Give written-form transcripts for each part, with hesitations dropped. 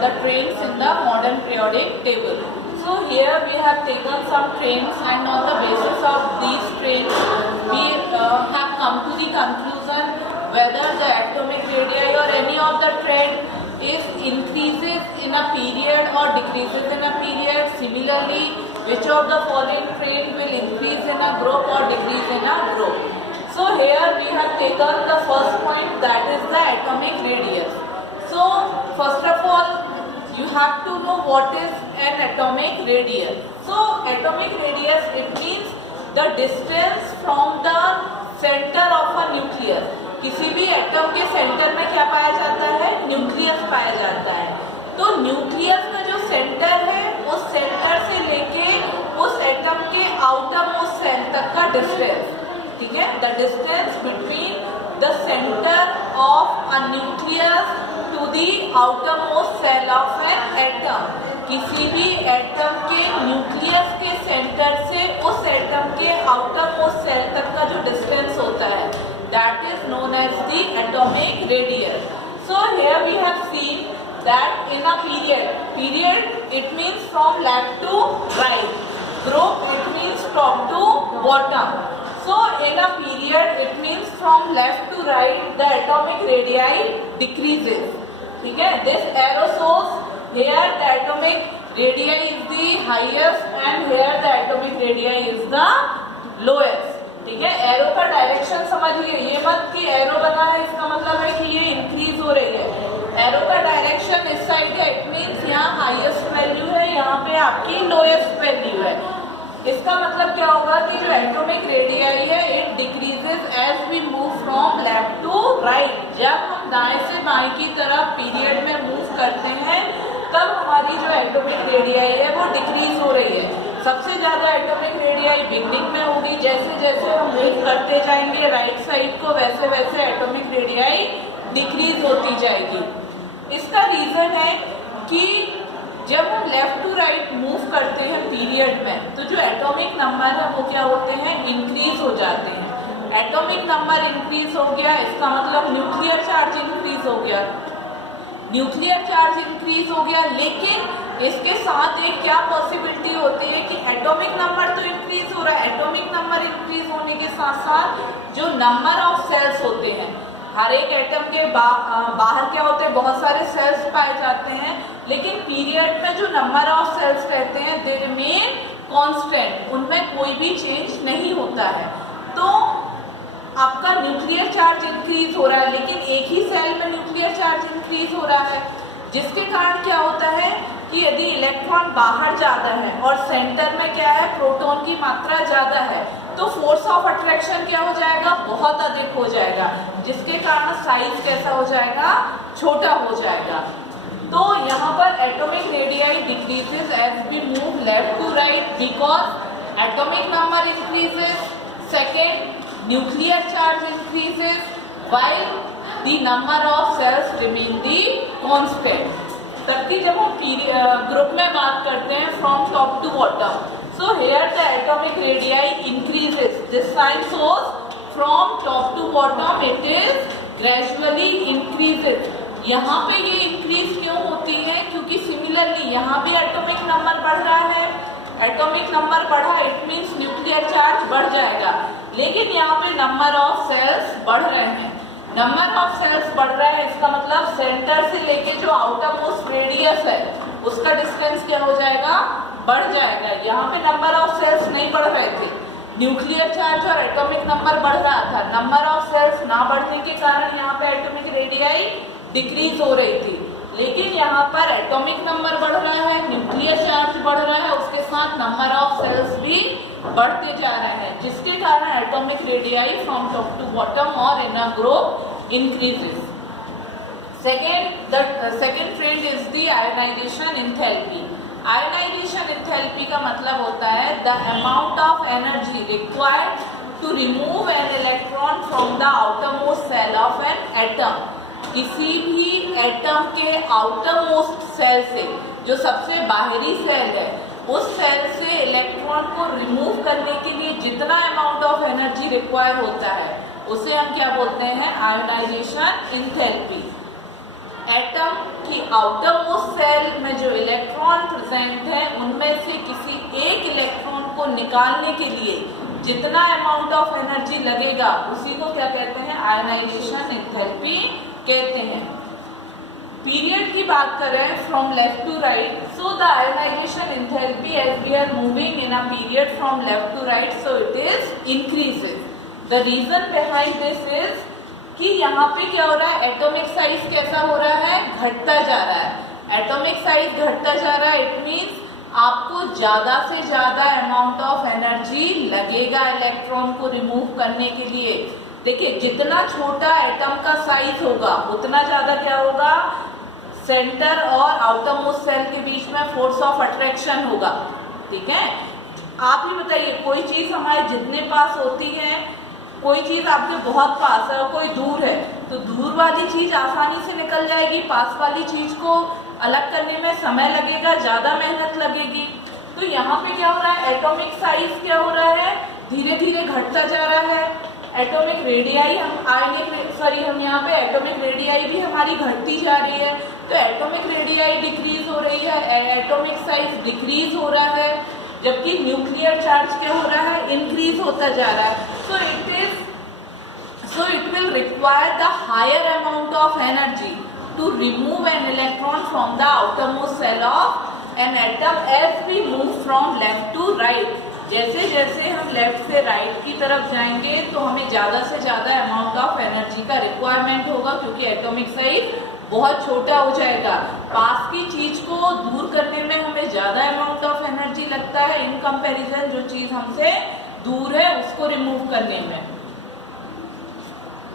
the trains in the modern periodic table. So here we have taken some trains, and on the basis of these trains we have come to the conclusion whether the atomic radii or any of the trend is increases in a period or decreases in a period. Similarly, which of the following train will increase in a group or decrease in a group. So here we have taken the first point, that is the atomic radius. So first of all, you have to know what is an atomic radius. So atomic radius, it means the distance from the center of a nucleus. किसी भी atom के centre में क्या पाया जाता है? Nucleus पाया जाता है. तो न्यूक्लियस का जो सेंटर है, उस सेंटर से लेके उस एटम के आउटर मोस्ट सेल तक का डिस्टेंस, ठीक है, the distance between the centre of a nucleus to the outermost shell of an atom. किसी भी एटम के न्यूक्लियस के सेंटर से उस एटम के आउटर मोस्ट सेल तक का जो डिस्टेंस होता है, that is known as the atomic radius. So here we have seen that in a period it means from left to right, group it means top to bottom. So in a period it means from left to right the atomic radii decreases. ठीक है, this arrow shows here the atomic radii is the highest and here the atomic radii is the lowest. ठीक है, arrow का direction समझिए, ये मत कि arrow बना है इसका मतलब है कि ये इंक्रीज हो रही है. एरो का डायरेक्शन इस साइड है, इट मींस यहाँ हाईएस्ट वैल्यू है, यहाँ पे आपकी लोएस्ट वैल्यू है. इसका मतलब क्या होगा कि जो एटॉमिक रेडियस है it decreases as we move from left to right. जब हम दाएं से बाएं की तरफ पीरियड में मूव करते हैं तब हमारी जो एटॉमिक रेडियस है वो डिक्रीज हो रही है. सबसे ज्यादा एटॉमिक रेडियस बिगनिंग में होगी, जैसे जैसे हम मूव करते जाएंगे राइट साइड को वैसे वैसे एटॉमिक रेडियस डिक्रीज होती जाएगी. इसका रीजन है कि जब हम लेफ्ट टू राइट मूव करते हैं पीरियड में तो जो एटॉमिक नंबर है वो क्या होते हैं? इंक्रीज हो जाते हैं. एटॉमिक नंबर इंक्रीज हो गया, इसका मतलब न्यूक्लियर चार्ज इंक्रीज हो गया. न्यूक्लियर चार्ज इंक्रीज हो गया, लेकिन इसके साथ एक क्या पॉसिबिलिटी होती है कि एटॉमिक नंबर तो इंक्रीज हो रहा है. एटॉमिक नंबर इंक्रीज होने के साथ साथ जो नंबर ऑफ सेल्स होते हैं, हर एक एटम के बाहर क्या होते हैं? बहुत सारे सेल्स पाए जाते हैं, लेकिन पीरियड में जो नंबर ऑफ सेल्स रहते हैं दे रिमेन कांस्टेंट, उनमें कोई भी चेंज नहीं होता है. तो आपका न्यूक्लियर चार्ज इंक्रीज हो रहा है, लेकिन एक ही सेल में न्यूक्लियर चार्ज इंक्रीज हो रहा है, जिसके कारण क्या होता है कि यदि इलेक्ट्रॉन बाहर ज्यादा है और सेंटर में क्या है? प्रोटॉन की मात्रा ज्यादा है, तो फोर्स ऑफ अट्रैक्शन क्या हो जाएगा? बहुत अधिक हो जाएगा, जिसके कारण साइज कैसा हो जाएगा? छोटा हो जाएगा. तो यहाँ पर atomic radius decreases as we move left to right because atomic number increases. Second, nuclear charge increases while the number of cells remain the constant. तब जब हम ग्रुप में बात करते हैं from top to bottom, so here the atomic radii increases. This sign shows from top to bottom it is gradually increases. यहाँ पे ये इंक्रीज क्यों होती है? क्योंकि सिमिलरली यहाँ भी एटॉमिक नंबर बढ़ रहा है. एटॉमिक नंबर बढ़ा इट मीन्स न्यूक्लियर चार्ज बढ़ जाएगा, लेकिन यहाँ पे नंबर ऑफ सेल्स बढ़ रहे हैं. नंबर ऑफ सेल्स बढ़ रहा है, इसका मतलब सेंटर से लेके जो आउटर मोस्ट रेडियस है उसका डिस्टेंस क्या हो जाएगा? बढ़ जाएगा. यहाँ पे नंबर ऑफ सेल्स नहीं बढ़ रहे थे, न्यूक्लियर चार्ज और एटॉमिक नंबर बढ़ रहा था. नंबर ऑफ सेल्स ना बढ़ने के कारण यहाँ पे एटॉमिक रेडियस डिक्रीज हो रही थी, लेकिन यहाँ पर एटॉमिक नंबर बढ़ रहा है, न्यूक्लियर चार्ज बढ़ रहा है, उसके साथ नंबर ऑफ सेल्स भी बढ़ते जा रहे हैं, जिसके कारण atomic radius from top to bottom और in a group increases. Second trend is the ionisation enthalpy. Ionisation enthalpy का मतलब होता है the amount of energy required to remove an electron from the outermost shell of an atom. किसी भी atom के outer most shell से, जो सबसे बाहरी सेल है, उस सेल से इलेक्ट्रॉन को रिमूव करने के लिए जितना अमाउंट ऑफ एनर्जी रिक्वायर होता है उसे हम क्या बोलते हैं? Ionisation enthalpy. एटम की आउटर मोस्ट सेल में जो इलेक्ट्रॉन प्रेजेंट है उनमें से किसी एक इलेक्ट्रॉन को निकालने के लिए जितना अमाउंट ऑफ एनर्जी लगेगा उसी को क्या कहते हैं, आयनाइजेशन एंथैल्पी कहते हैं। पीरियड की बात करें from left to right, so the ionisation enthalpy as we are moving in a period from left to right, so it is increases. The reason behind this is कि यहाँ पे क्या हो रहा है, एटॉमिक साइज कैसा हो रहा है, घटता जा रहा है। एटॉमिक साइज घटता जा रहा है, इट मीन्स आपको ज्यादा से ज्यादा अमाउंट ऑफ एनर्जी लगेगा इलेक्ट्रॉन को रिमूव करने के लिए। देखिए जितना छोटा एटम का साइज होगा उतना ज्यादा क्या होगा, सेंटर और आउटर मोस्ट सेल के बीच में फोर्स ऑफ अट्रैक्शन होगा। ठीक है, आप ही बताइए कोई चीज हमारे जितने पास होती है, कोई चीज आपके बहुत पास है और कोई दूर है, तो दूर वाली चीज आसानी से निकल जाएगी, पास वाली चीज को अलग करने में समय लगेगा, ज्यादा मेहनत लगेगी। तो यहाँ पे क्या हो रहा है, एटॉमिक साइज क्या हो रहा है, धीरे धीरे घटता जा रहा है। एटॉमिक रेडियाई हम यहाँ पे एटॉमिक रेडियाई भी हमारी घटती जा रही है। तो एटॉमिक रेडियाई डिक्रीज हो रही है, एटॉमिक साइज डिक्रीज हो रहा है, जबकि न्यूक्लियर चार्ज क्या हो रहा है, इंक्रीज होता जा रहा है। So it will require the higher amount of energy to remove an electron from the outermost cell of an atom as we move from left to right. जैसे जैसे हम लेफ्ट से राइट की तरफ जाएंगे तो हमें ज़्यादा से ज़्यादा अमाउंट ऑफ एनर्जी का रिक्वायरमेंट होगा, क्योंकि एटॉमिक साइज बहुत छोटा हो जाएगा। पास की चीज को दूर करने में हमें ज़्यादा अमाउंट ऑफ एनर्जी लगता है इन कंपैरिजन जो चीज हमसे दूर है उसको रिमूव करने में।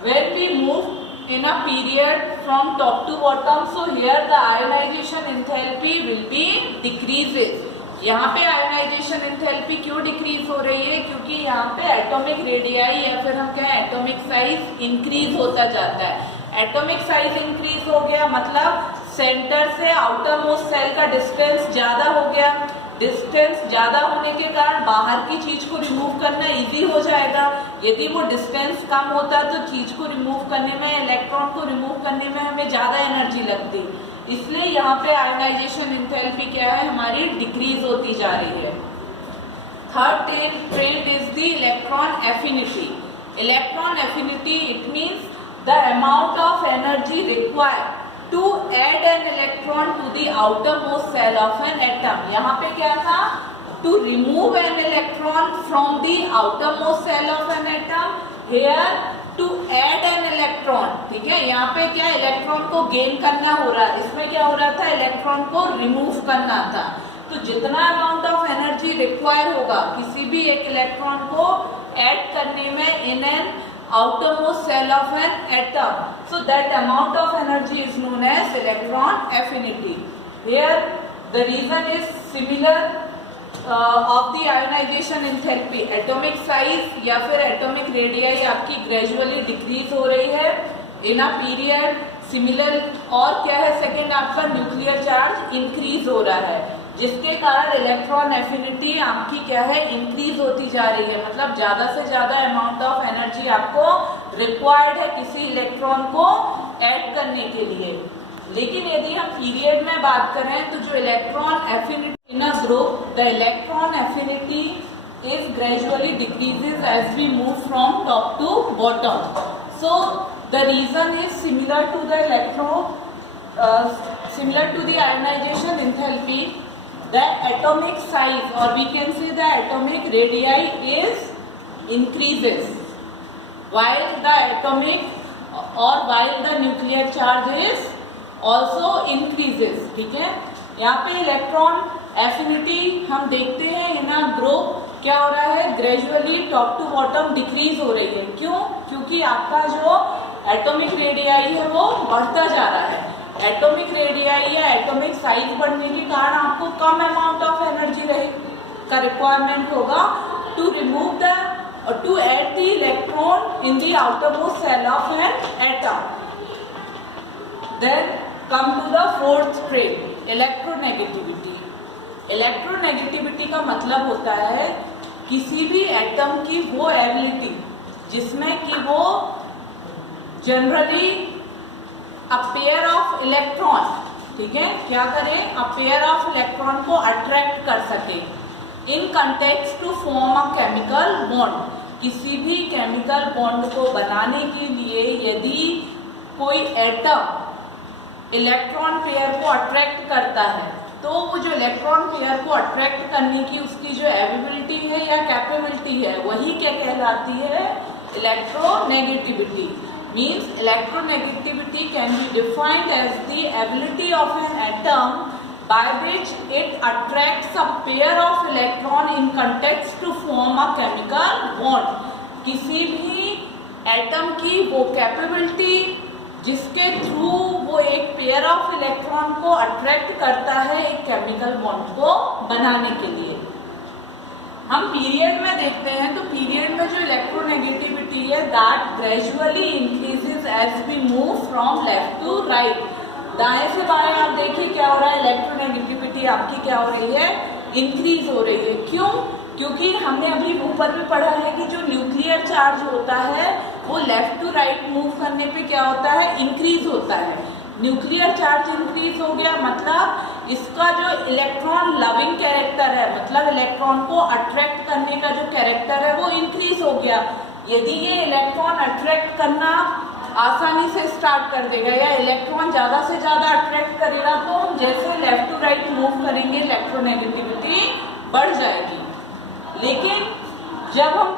When we move in a period from top to bottom, so here the ionization enthalpy will be decreases. यहाँ पे आयनाइजेशन एंथैल्पी क्यों डिक्रीज हो रही है, क्योंकि यहाँ पे एटॉमिक रेडियाई या फिर हम क्या एटॉमिक साइज इंक्रीज होता जाता है। एटॉमिक साइज इंक्रीज हो गया मतलब सेंटर से आउटर मोस्ट सेल का डिस्टेंस ज्यादा हो गया। डिस्टेंस ज्यादा होने के कारण बाहर की चीज को रिमूव करना इजी हो जाएगा। यदि वो डिस्टेंस कम होता तो चीज को रिमूव करने में, इलेक्ट्रॉन को रिमूव करने में हमें ज्यादा एनर्जी लगती। इसलिए यहाँ पे आयनाइजेशन एंथैल्पी क्या है, हमारी डिक्रीज होती जा रही है। Third trend is the electron affinity. Electron affinity it means the amount of energy required to add an electron to the outermost cell of an atom. यहाँ पे क्या था, to remove an electron from the outermost cell of an atom, here to add an electron। ठीक है, यहाँ पे क्या electron को गेन करना हो रहा है, इसमें क्या हो रहा था, इलेक्ट्रॉन को रिमूव करना था। तो जितना अमाउंट ऑफ एनर्जी रिक्वायर होगा किसी भी एक इलेक्ट्रॉन को ऐड करने में in an outermost cell of an atom, so that amount of energy is known as electron affinity. Here the reason is similar of the ionization enthalpy. Atomic size या फिर atomic radii आपकी gradually decrease हो रही है in a period similar, और क्या है second आपका न्यूक्लियर चार्ज इंक्रीज हो रहा है, जिसके कारण इलेक्ट्रॉन एफिनिटी आपकी क्या है, इंक्रीज होती जा रही है। मतलब ज्यादा से ज्यादा अमाउंट ऑफ एनर्जी आपको रिक्वायर्ड है किसी इलेक्ट्रॉन को ऐड करने के लिए। लेकिन यदि हम पीरियड में बात करें तो जो electron affinity in a group, the electron affinity is gradually decreases as we move from top to bottom. So the reason is similar to the similar to the ionization enthalpy. The atomic size, or we can say the atomic radii is increases while the nuclear charge is also increases। ठीक है, यहाँ पे electron affinity हम देखते हैं इन a group क्या हो रहा है, gradually top to bottom decrease हो रही है। क्यों, क्योंकि आपका जो एटॉमिक रेडियाई है वो बढ़ता जा रहा है। एटॉमिक रेडियाई या एटॉमिक साइज बढ़ने के कारण आपको कम अमाउंट ऑफ एनर्जी का रिक्वायरमेंट होगा टू रिमूव द और to add the electron in the outermost shell of an atom. Then come to the fourth trend, electronegativity. Electronegativity का मतलब होता है किसी भी एटम की वो एबिलिटी जिसमें कि वो generally a pair of electron ठीक है, क्या करें, अ पेयर ऑफ इलेक्ट्रॉन को अट्रैक्ट कर सके in context to form a chemical bond. किसी भी केमिकल बॉन्ड को बनाने के लिए यदि कोई एटम इलेक्ट्रॉन पेयर को अट्रैक्ट करता है तो वो जो इलेक्ट्रॉन पेयर को अट्रैक्ट करने की उसकी जो एबिलिटी है या कैपेबिलिटी है वही क्या कहलाती है, electronegativity. Means electronegativity can be defined as the ability of an atom by which it attracts a pair of electron in context to form a chemical bond। किसी भी एटम की वो कैपेबिलिटी जिसके थ्रू वो एक पेयर ऑफ इलेक्ट्रॉन को attract करता है एक केमिकल बॉन्ड को बनाने के लिए। हम पीरियड में देखते हैं तो पीरियड में जो इलेक्ट्रोनेगेटिविटी है that gradually increases as we move from left to right. दाएं से बाएं आप देखिए क्या हो रहा है, इलेक्ट्रोनेगेटिविटी आपकी क्या हो रही है, इंक्रीज हो रही है। क्यों? क्योंकि हमने अभी ऊपर भी पढ़ा है कि जो न्यूक्लियर चार्ज होता है वो लेफ्ट टू राइट मूव करने पे क्या होता है, इंक्रीज होता है। न्यूक्लियर चार्ज इंक्रीज हो गया मतलब इसका जो इलेक्ट्रॉन लविंग कैरेक्टर है, मतलब इलेक्ट्रॉन को अट्रैक्ट करने का जो कैरेक्टर है वो इंक्रीज हो गया। यदि ये इलेक्ट्रॉन अट्रैक्ट करना आसानी से स्टार्ट कर देगा या इलेक्ट्रॉन ज़्यादा से ज़्यादा अट्रैक्ट करेगा तो हम जैसे लेफ्ट टू राइट मूव करेंगे इलेक्ट्रोनेगेटिविटी बढ़ जाएगी। लेकिन जब हम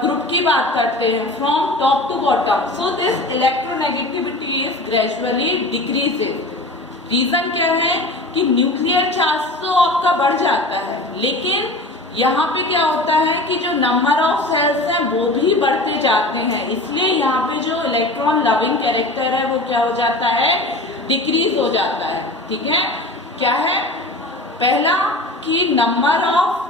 ग्रुप की बात करते हैं from top to bottom, so this electronegativity is gradually decreasing. Reason क्या है कि न्यूक्लियर चार्ज तो आपका बढ़ जाता है लेकिन यहाँ पे क्या होता है कि जो नंबर ऑफ सेल्स हैं वो भी बढ़ते जाते हैं, इसलिए यहाँ पे जो इलेक्ट्रॉन लविंग कैरेक्टर है वो क्या हो जाता है, डिक्रीज हो जाता है। ठीक है, क्या है, पहला कि नंबर ऑफ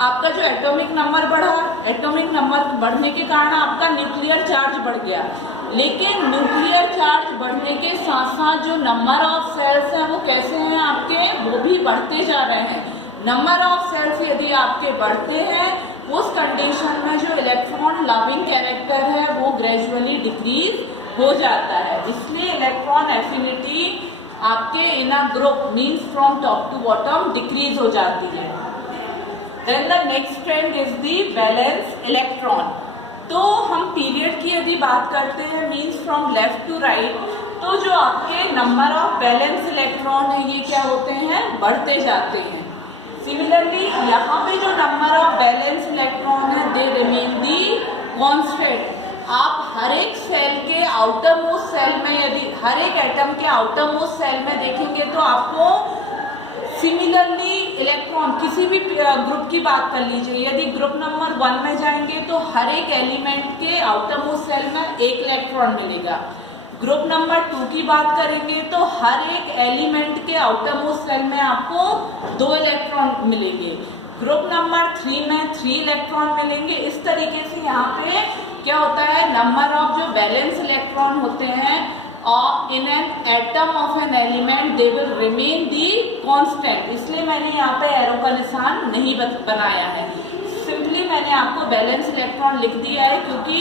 आपका जो एटॉमिक नंबर बढ़ा, एटॉमिक नंबर बढ़ने के कारण आपका न्यूक्लियर चार्ज बढ़ गया, लेकिन न्यूक्लियर चार्ज बढ़ने के साथ साथ जो नंबर ऑफ सेल्स हैं वो कैसे हैं आपके, वो भी बढ़ते जा रहे हैं। नंबर ऑफ सेल्स यदि आपके बढ़ते हैं उस कंडीशन में जो इलेक्ट्रॉन लविंग कैरेक्टर है वो ग्रेजुअली डिक्रीज हो जाता है। इसलिए इलेक्ट्रॉन एफिनिटी आपके in a group means from top to bottom decrease हो जाती है। Then the next trend is the valence electron. तो हम पीरियड की यदि बात करते हैं means from left to right, तो जो आपके नंबर ऑफ वैलेंस इलेक्ट्रॉन है ये क्या होते हैं, बढ़ते जाते हैं। सिमिलरली यहाँ पे जो नंबर ऑफ वैलेंस इलेक्ट्रॉन है दे रिमेन दी कांस्टेंट। आप हर एक सेल के आउटर मोस्ट सेल में यदि हर एक एटम के आउटर मोस्ट सेल में देखेंगे तो आपको सिमिलरली इलेक्ट्रॉन किसी भी ग्रुप की बात कर लीजिए, यदि ग्रुप नंबर 1 में जाएंगे तो हर एक एलिमेंट के आउटर मोस्ट सेल में एक इलेक्ट्रॉन मिलेगा। ग्रुप नंबर 2 की बात करेंगे तो हर एक एलिमेंट के आउटर मोस्ट सेल में आपको 2 इलेक्ट्रॉन मिलेंगे। ग्रुप नंबर 3 में 3 इलेक्ट्रॉन मिलेंगे। इस तरीके से यहाँ पे क्या होता है, नंबर ऑफ जो वैलेंस इलेक्ट्रॉन होते हैं और in an atom of an element they will remain the constant. इसलिए मैंने यहाँ पे एरो का निशान नहीं बनाया है, सिंपली मैंने आपको वैलेंस इलेक्ट्रॉन लिख दिया है क्योंकि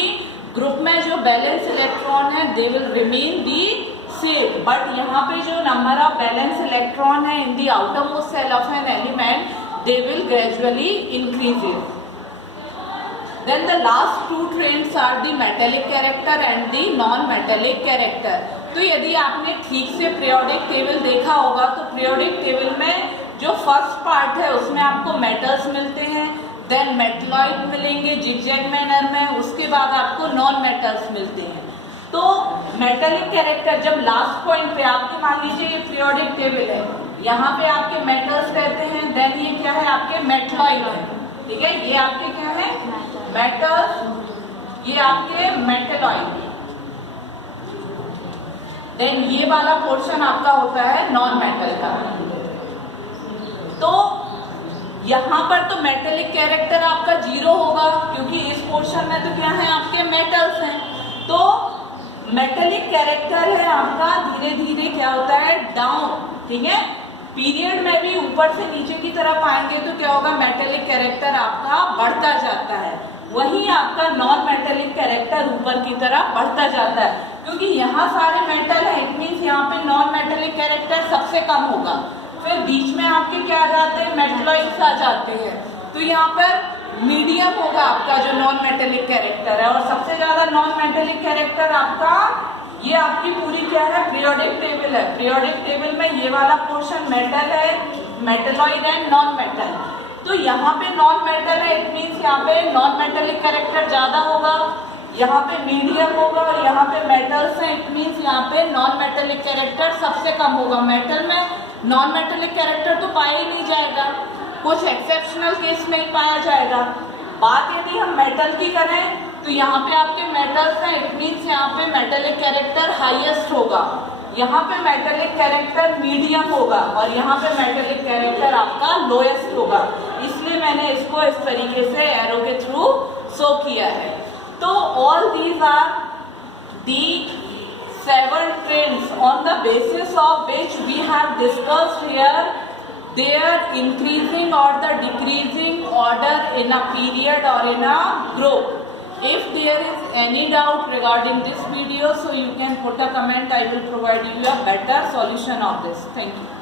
ग्रुप में जो बैलेंस इलेक्ट्रॉन है they will remain the same, but यहाँ पे जो नंबर ऑफ बैलेंस इलेक्ट्रॉन है in the outermost shell of an element they will gradually increases. Then the last 2 trends are the metallic character and the non metallic character. तो यदि आपने ठीक से periodic table देखा होगा तो periodic table में जो फर्स्ट पार्ट है उसमें आपको मेटल्स मिलते हैं, देन मेटलॉइड मिलेंगे जिगजैग मैनर में, उसके बाद आपको नॉन मेटल्स मिलते हैं। तो मेटेलिक कैरेक्टर जब लास्ट पॉइंट पे आपके मान लीजिए ये पीरियोडिक टेबल है, यहाँ पे आपके मेटल्स रहते हैं, देन ये क्या है आपके मेटलॉइड है, ठीक है, ये आपके क्या है मेटल्स, ये आपके मेटलॉइड, देन ये वाला पोर्शन आपका होता है नॉन मेटल का। तो यहाँ पर तो मेटेलिक कैरेक्टर आपका 0 होगा क्योंकि इस पोर्शन में तो क्या है आपके मेटल्स हैं, तो मेटेलिक कैरेक्टर है आपका धीरे धीरे क्या होता है डाउन। ठीक है, पीरियड में भी ऊपर से नीचे की तरफ आएंगे तो क्या होगा, मेटेलिक कैरेक्टर आपका बढ़ता जाता है, वहीं आपका नॉन मेटेलिक कैरेक्टर ऊपर की तरफ बढ़ता जाता है। क्योंकि यहाँ सारे मेटल है, इट मीन्स यहाँ पे नॉन मेटेलिक कैरेक्टर कैरेक्टर सबसे कम होगा। फिर बीच में आपके क्या आ जाते हैं, मेटलॉइड्स आ जाते हैं। तो यहाँ पर मीडियम होगा आपका जो नॉन मेटेलिक कैरेक्टर है, और सबसे ज्यादा नॉन मेटेलिक कैरेक्टर आपका, ये आपकी पूरी क्या है, पीरियोडिक टेबल है। पीरियोडिक टेबल में ये वाला पोर्शन मेटल है, मेटलॉइड एंड नॉन मेटल। तो यहाँ पे नॉन मेटल है, इट मीन्स यहाँ पे नॉन मेटेलिक कैरेक्टर ज्यादा होगा, यहाँ पे मीडियम होगा, और यहाँ पे मेटल्स है, इट मीन्स यहाँ पे नॉन मेटेलिक कैरेक्टर सबसे कम होगा। मेटल में नॉन मेटेलिक कैरेक्टर तो पाया ही नहीं जाएगा, कुछ एक्सेप्शनल केस में ही पाया जाएगा। बात यदि हम मेटल की करें तो यहाँ पे आपके मेटल्स हैं, इट मीन्स यहाँ पे मेटेलिक कैरेक्टर हाईएस्ट होगा, यहाँ पे मेटेलिक कैरेक्टर मीडियम होगा, और यहाँ पे मेटेलिक कैरेक्टर आपका लोएस्ट होगा। इसलिए मैंने इसको इस तरीके से एरो के थ्रू शो किया है। तो all these are the 7 trends on the basis of which we have discussed here their increasing or the decreasing order in a period or in a group. If there is any doubt regarding this video, so you can put a comment. I will provide you a better solution of this. Thank you.